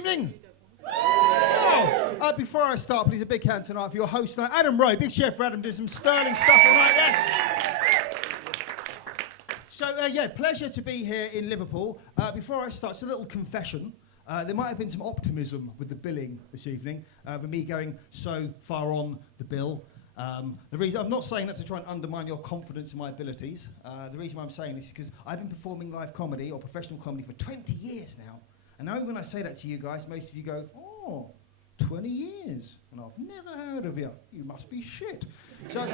evening. Before I start, please, a big hand tonight for your host tonight, Adam Roy. Big cheer for Adam, did some sterling stuff all night, yes. So, pleasure to be here in Liverpool. Before I start, it's a little confession. There might have been some optimism with the billing this evening, with me going so far on the bill. The reason I'm not saying that to try and undermine your confidence in my abilities. The reason why I'm saying this is because I've been performing live comedy or professional comedy for 20 years now. And now when I say that to you guys, most of you go, oh, 20 years, and I've never heard of you. You must be shit. So,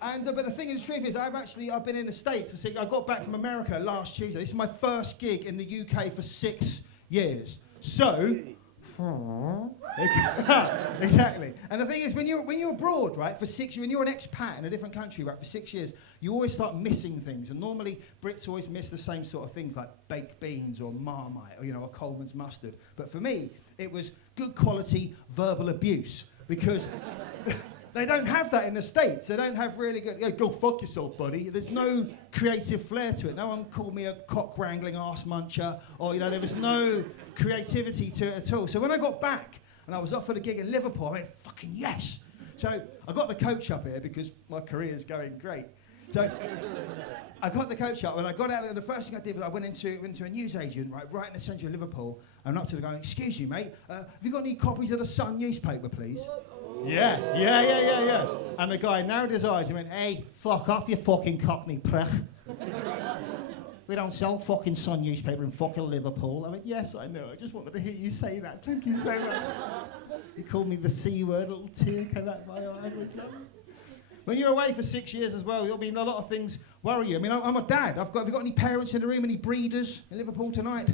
but the thing is, the truth is, I've been in the States for 6. I got back from America last Tuesday. This is my first gig in the UK for 6 years. So, exactly. And the thing is, when you're abroad, right, for 6 years, when you're an expat in a different country, right, for 6 years, you always start missing things. And normally, Brits always miss the same sort of things like baked beans or Marmite or, a Coleman's mustard. But for me, it was good quality verbal abuse because they don't have that in the States. They don't have really good, go fuck yourself, buddy. There's no creative flair to it. No one called me a cock-wrangling arse muncher or, there was no creativity to it at all. So when I got back and I was offered a gig in Liverpool, I went, fucking yes. So I got the coach up here because my career's going great. So I got the coach up and I got out there. The first thing I did was I went into a newsagent right in the centre of Liverpool. And up to the guy, excuse me, mate, have you got any copies of the Sun newspaper, please? Yeah. And the guy narrowed his eyes and went, hey, fuck off, you fucking cockney prick. We don't sell fucking Sun newspaper in fucking Liverpool. I went, yes, I know. I just wanted to hear you say that. Thank you so much. He called me the C word, a little tear came out my eye. When you're away for 6 years as well, a lot of things worry you. I'm a dad. Have you got any parents in the room, any breeders in Liverpool tonight?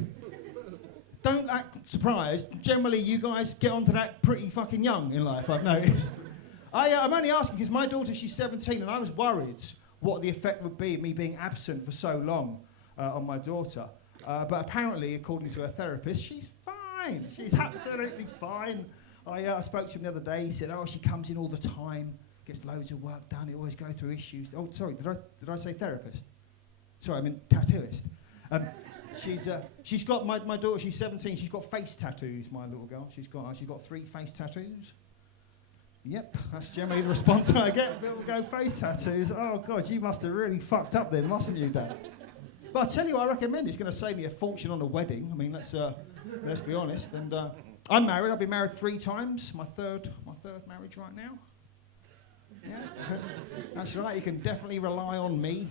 Don't act surprised. Generally, you guys get onto that pretty fucking young in life, I've noticed. I'm only asking because my daughter, she's 17, and I was worried what the effect would be of me being absent for so long on my daughter. But apparently, according to her therapist, she's fine. She's absolutely fine. I spoke to him the other day. He said, she comes in all the time, gets loads of work done. It always goes through issues. Oh, sorry, did I say therapist? Sorry, I meant tattooist. She's got my daughter. She's 17. She's got face tattoos. My little girl. She's got 3 face tattoos. Yep, that's generally the response I get. Little go face tattoos. Oh God, you must have really fucked up then, mustn't you, Dad? But I tell you, I recommend it's going to save me a fortune on a wedding. Let's be honest. And I'm married. I've been married 3 times. My third marriage right now. Yeah, that's right. You can definitely rely on me.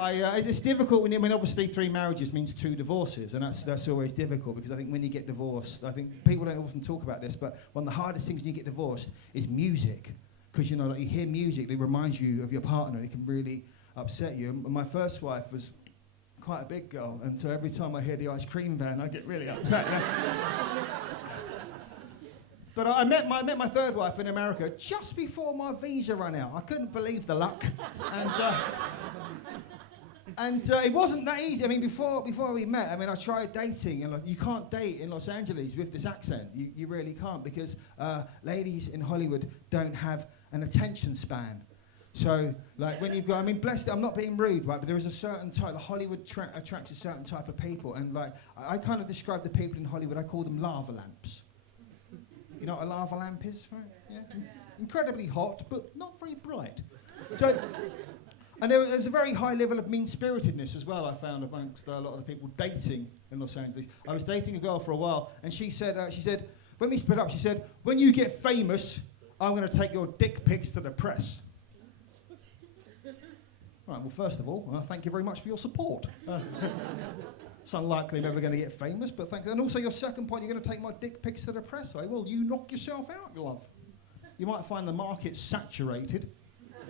It's difficult when obviously 3 marriages means 2 divorces, and that's always difficult because I think when you get divorced, I think people don't often talk about this, but one of the hardest things when you get divorced is music, because you hear music that reminds you of your partner, and it can really upset you. And my first wife was quite a big girl, and so every time I hear the Ice Cream Van, I get really upset. But I met my third wife in America just before my visa ran out. I couldn't believe the luck, and it wasn't that easy. Before we met, I tried dating, and you can't date in Los Angeles with this accent. You really can't, because ladies in Hollywood don't have an attention span. So, when you go, blessed, I'm not being rude, right, but there is a certain type, Hollywood attracts a certain type of people, and I kind of describe the people in Hollywood, I call them lava lamps. You know what a lava lamp is, right? Yeah. Incredibly hot, but not very bright. So, and there was a very high level of mean-spiritedness as well, I found, amongst a lot of the people dating in Los Angeles. I was dating a girl for a while, and she said, when we split up, she said, when you get famous, I'm going to take your dick pics to the press. Right, well, first of all, thank you very much for your support. It's unlikely I'm ever going to get famous, but thanks. And also, your second point, you're going to take my dick pics to the press. Well, you knock yourself out, love. You might find the market saturated.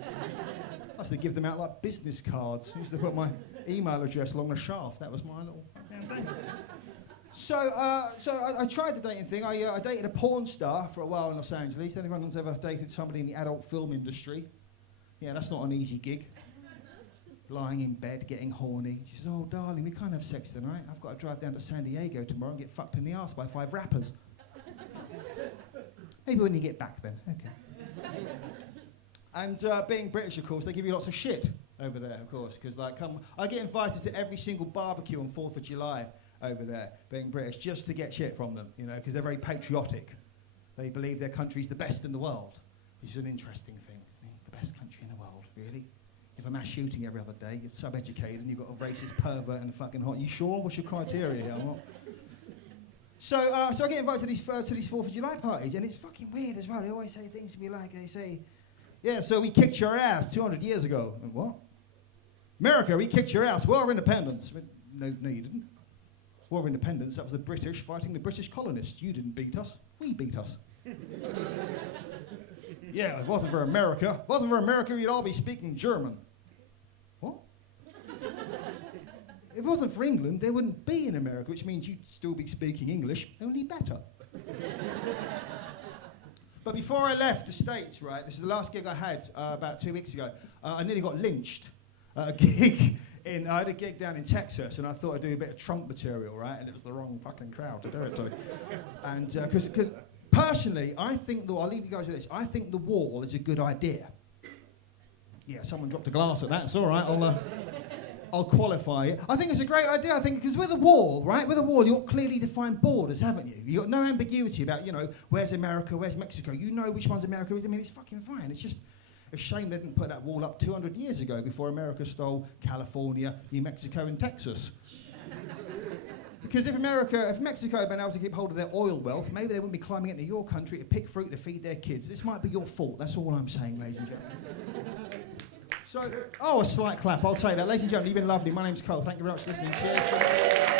I used to give them out like business cards. I used to put my email address along the shaft. That was my little thing. So I tried the dating thing. I dated a porn star for a while in Los Angeles. Anyone who's ever dated somebody in the adult film industry? Yeah, that's not an easy gig. Lying in bed, getting horny. She says, oh, darling, we can't have sex tonight. I've got to drive down to San Diego tomorrow and get fucked in the arse by 5 rappers. Maybe when you get back then. Okay. And being British, of course, they give you lots of shit over there, of course, because I get invited to every single barbecue on 4th of July, over there, being British, just to get shit from them, you know, because they're very patriotic. They believe their country's the best in the world, which is an interesting thing. The best country in the world, really? You have a mass shooting every other day, you're sub-educated, and you've got a racist pervert and a fucking hot. You sure? What's your criteria here? So I get invited to these 4th of July parties, and it's fucking weird as well. They always say things to me like, they say, yeah, so we kicked your ass 200 years ago. And what? America, we kicked your ass. War of Independence. No, you didn't. War of Independence, that was the British fighting the British colonists. You didn't beat us. We beat us. Yeah, it wasn't for America. It wasn't for America, you'd all be speaking German. What? If it wasn't for England, there wouldn't be in America, which means you'd still be speaking English, only better. But before I left the States, right, this is the last gig I had about 2 weeks ago, I nearly got lynched at a gig I had a gig down in Texas, and I thought I'd do a bit of Trump material, right, and it was the wrong fucking crowd to do it to. And, because personally, I think, I'll leave you guys with this, I think the wall is a good idea. Yeah, someone dropped a glass at that, it's all right, I'll qualify it. I think it's a great idea, I think, because with a wall, right, with a wall, you've got clearly defined borders, haven't you? You've got no ambiguity about, you know, where's America, where's Mexico? You know which one's America. I mean, it's fucking fine. It's just a shame they didn't put that wall up 200 years ago before America stole California, New Mexico, and Texas. Because if Mexico had been able to keep hold of their oil wealth, maybe they wouldn't be climbing into your country to pick fruit to feed their kids. This might be your fault. That's all I'm saying, ladies and gentlemen. So, a slight clap. I'll take that. Ladies and gentlemen, you've been lovely. My name's Cole. Thank you very much for listening. Cheers.